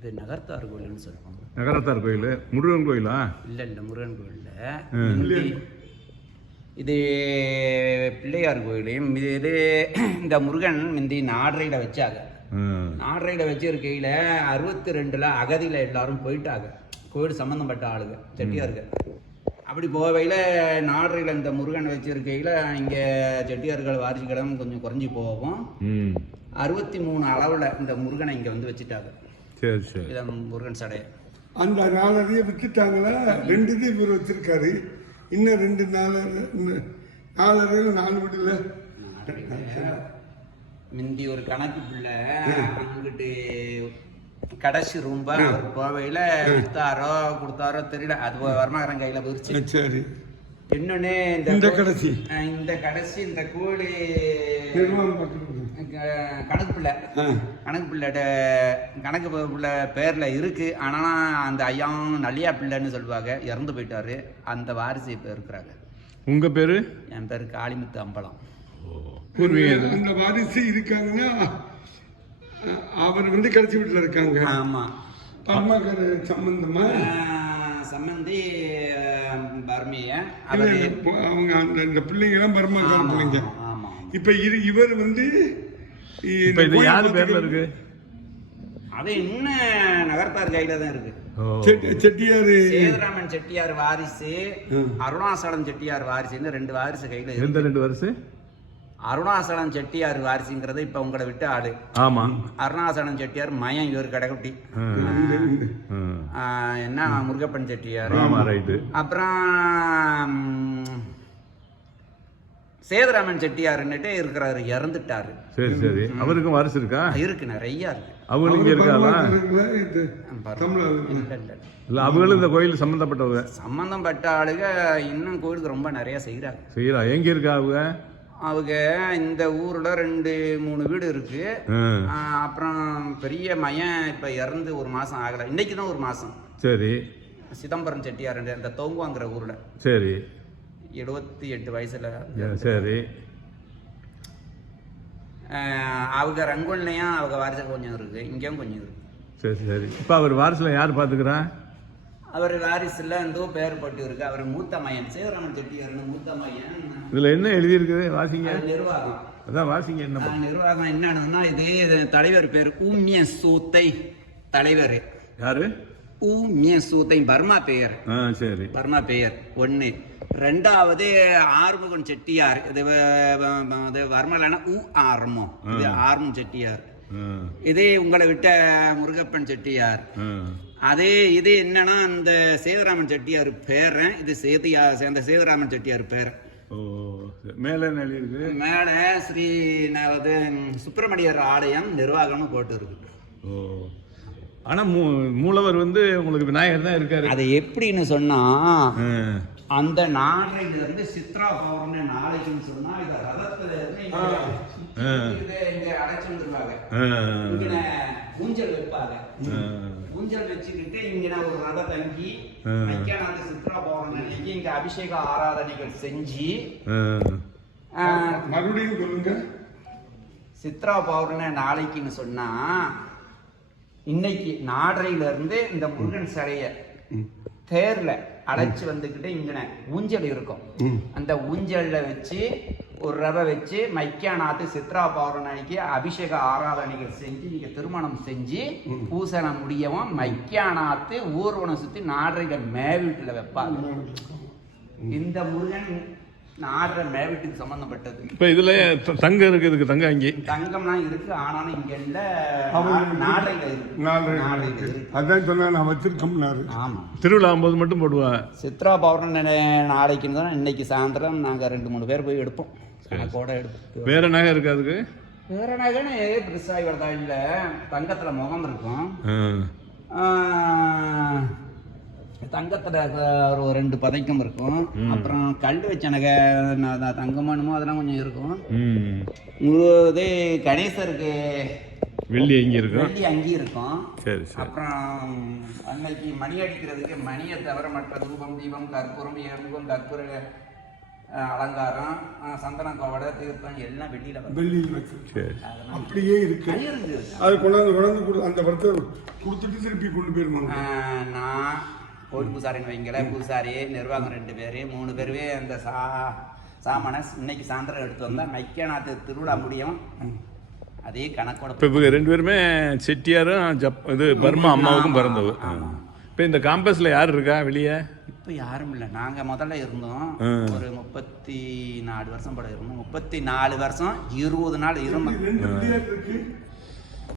இது நகர்த்தார் கோயில்னு சொல்லுவாங்க. நகரத்தார் கோயில்? முருகன் கோயிலா? இல்லை இல்லை முருகன் கோயிலில். இது பிள்ளையார் கோயில் இது இந்த முருகன் முந்தி நாடரையில் வச்சாங்க. ம். நாடரையில் வச்சிருக்கையில் அறுபத்தி ரெண்டில் அகதியில் எல்லாரும் போயிட்டாங்க. கோயில் சம்மந்தப்பட்ட ஆளுங்க செட்டியாருங்க அப்படி போகையில் நாடரையில் இந்த முருகன் வச்சிருக்கையில் இங்கே செட்டியார்கள் வாரிசுகளும் கொஞ்சம் குறைஞ்சி போகவும் ம். அறுபத்தி மூணு அளவில் இந்த முருகனை இங்கே வந்து வச்சுட்டாங்க. சரி சரி. இதான் முருகன் சடை. அந்த நாலரையை வித்துட்டாங்களா? ரெண்டு இது இவர் வச்சிருக்காரு. இன்னும் ரெண்டு நாலரை நாலரையில் நாலு வீடுல முந்தி ஒரு கணக்கு பிள்ளை அங்கிட்டு கடைசி ரூம்ப அவர் போவையில் வித்தாரோ கொடுத்தாரோ தெரியல. அது வருமாகரன் கையில் போயிடுச்சு சரி. இன்னொன்னு இந்த கடைசி. இந்த கடைசி இந்த கோழி நிர்வாகம் கணக்கு பிள்ளை ஆ. கணக்கு பிள்ளைட கணக்கு பிள்ளை பேர்ல இருக்கு. ஆனா அந்த ஐயா நல்லியா பிள்ளைன்னு சொல்லுவாங்க. இறந்து போயிட்டாரு. அந்த வாரிசு இப்ப இருக்கிறாங்க. உங்க பேரு? என் பேர் காளிமுத்து அம்பலம். பூர்வீகம்? அந்த வாரிசு இருக்காங்கன்னா அவர் வந்து கடைசி வீட்டில் இருக்காங்க. ஆமா. பர்மாக்கர் சம்பந்தமா? சம்பந்தி பர்மிய. அவங்க அந்த பிள்ளைங்களாம் பர்மாக்கர் பிள்ளைங்க. ஆமா. இப்ப இரு இவர் வந்து இப்ப இது யாரு பேர்ல இருக்கு? அது இன்னும் நகர்த்தார் கையில தான் இருக்கு. செட்டியாரு. சேதுராமன் செட்டியார் வாரிசு. அருணாசலம் செட்டியார் வாரிசுன்னு ரெண்டு வாரிசு கையில இருக்கு. எந்த ரெண்டு வருஷம் அருணாசலம் செட்டியார் வாரிசுங்கிறது இப்ப உங்களை விட்டு ஆளு. ஆமா. அருணாசலம் செட்டியார் மயம் இவர் கடைக்குட்டி. என்ன முருகப்பன் செட்டியார். அப்புறம் சேதுராமன் செட்டியாருன்னுட்டு இருக்கிறாரு இறந்துட்டாரு. சரி சரி. அவருக்கும் வாரிசு இருக்கா? இருக்கு நிறைய இருக்கு. அவங்களும் இங்க தமிழ் இல்ல அவங்களும் இந்த கோயில் சம்பந்தப்பட்டவங்க. சம்பந்தப்பட்ட ஆளுக இன்னும் கோயிலுக்கு ரொம்ப நிறைய செய்கிறாங்க செய்யறா. எங்க இருக்கா அவங்க? அவங்க இந்த ஊர்ல ரெண்டு மூணு வீடு இருக்கு. அப்புறம் பெரிய மயன் இப்ப இறந்து ஒரு மாசம் ஆகல. இன்னைக்கு தான் ஒரு மாசம். சரி. சிதம்பரம் செட்டியார் இந்த தொங்குவாங்கிற ஊர்ல. சரி. எழுபத்தி எட்டு வயசுல சரி. அவங்க ரங்கோன்லயும் அவங்க வாரிசு கொஞ்சம் இருக்கு. இங்கேயும் கொஞ்சம் இருக்கு. சரி சரி. இப்ப அவர் வாரிசுல யார் பாத்துக்கிறா? அவர் வாரிசுல எந்தோ பேர் போட்டு இருக்கு. அவர் மூத்த மையன் சிவராமன் செட்டியார்னு மூத்த மையன் இதுல என்ன எழுதி இருக்குது வாசிங்க நிர்வாகம். அதான் வாசிங்க என்ன நிர்வாகம் என்னன்னா இது தலைவர் பேர் ஊமிய சூத்தை தலைவர். யாரு? ஊமிய சூத்தை பர்மா பெயர். சரி. பர்மா பெயர். ஒன்று ரெண்டாவது ஆறுமுகன் செட்டியார். இது இது வர்மலான உ ஆரம்பம் இது ஆர்மம் செட்டியார். இதே உங்களை விட்ட முருகப்பன் செட்டியார். அதே இது என்னன்னா அந்த சேதுராமன் செட்டியார் பேரன் இது சேதியா அந்த சேதுராமன் செட்டியார் பேரன். மேல எழுதியிருக்கு? மேலே ஸ்ரீ சுப்பிரமணியர் ஆலயம் நிர்வாகம்னு போட்டு இருக்கு ஓ. ஆனா மூ மூலவர் வந்து உங்களுக்கு விநாயகர் தான் இருக்காரு. அது எப்படின்னு சொன்னா ஆ, அந்த நாளையில இருந்து சித்ரா பௌர்ணமி நாளைக்குன்னு சொன்னா இத ரதத்துல இருந்து இங்க இங்க அடைச்சு வந்துருவாங்க ஆ, இங்கன ஊஞ்சல் வைப்பாங்க. ஊஞ்சல் வச்சுக்கிட்டு இங்கன ஒரு ரத தங்கி ஆ. வைக்கானது சித்ரா பௌர்ணமி அன்னைக்கு இங்க அபிஷேக ஆராதனைகள் செஞ்சு மறுபடியும் சொல்லுங்க. சித்ரா பௌர்ணமி நாளைக்குன்னு சொன்னா இன்னைக்கு நாடரையில இருந்து இந்த முருகன் சிலைய தேர்ல அழைச்சு வந்துக்கிட்டு இங்கன ஊஞ்சல் இருக்கும். அந்த ஊஞ்சல்ல வச்சு ஒரு ரவை வச்சு மைக்காநாத்து சித்ரா பௌர்ணமிக்கு அபிஷேக ஆராதனைகள் செஞ்சு இங்க திருமணம் செஞ்சு பூசணம் முடியவும் மைக்காநாத்து ஊர்வலம் சுத்தி நாடரையில மேவீட்டுல வைப்பாங்க. இந்த முருகன் நாடரை மேவீட்டுக்கு சம்பந்தப்பட்டது. இப்ப இதுல தங்கம் இருக்கு இதுக்கு தங்கம் அங்கி தங்கம்லாம் இருக்கு ஆனாலும் இங்க இல்ல. நாடையில இருக்கு. அதான் சொன்னா நான் வச்சிருக்கோம்னாரு ஆமா. திருவிழா போது மட்டும் போடுவா? சித்ரா பௌர்ணமி நாளைக்குன்னு தான் இன்னைக்கு சாயந்தரம் நாங்க ரெண்டு மூணு பேர் போய் எடுப்போம். கணக்கோட எடுப்போம். வேற நகை இருக்கு அதுக்கு? வேற நகைன்னு பெருசாக இவ்வளோ இல்ல தங்கத்துல முகம் இருக்கும். தங்கத்துல ஒரு ரெண்டு பதைக்கம் இருக்கும். அப்புறம் கல் வச்ச நகை தங்கமானுமோ அதெல்லாம் கொஞ்சம் இருக்கும். இது கணேசருக்கு வெள்ளி எங்க இருக்கும். வெள்ளி அங்கி இருக்கும். சரி சரி. அப்புறம் அன்னைக்கு மணி அடிக்கிறதுக்கு மணியை தவிர மற்ற தூபம் தீபம் கற்பூரம் ஏமுகம் கற்பூர அலங்காரம் சந்தன கோவடை தீர்த்தம் எல்லாம் வெள்ளியில் வச்சிருக்கு சரி. அப்படியே இருக்கு. அது கொண்டாந்து கொண்டாந்து கொடு அந்த படத்தை கொடுத்துட்டு திருப்பி கொண்டு போயிருவாங்க நான் கோயில் பூசாரின்னு வைங்கள பூசாரி நிர்வாகம் ரெண்டு பேர் மூணு பேருவே அந்த சா சாமானை இன்னைக்கு சாயந்தரம் எடுத்து வந்தா மைக்கநாத்து திருவிழா முடியும். அதே கணக்கோட இப்போ இவங்க ரெண்டு பேருமே செட்டியாரும் ஜப் இது பர்மா அம்மாவுக்கும் பிறந்தவ இப்போ இந்த காம்பஸில் யார் இருக்கா வெளியே? இப்போ யாரும் இல்லை. நாங்கள் முதல்ல இருந்தோம். ஒரு முப்பத்தி நாலு வருஷம் போல இருந்தோம். முப்பத்தி நாலு வருஷம் இருபது நாள் இருந்தோம்.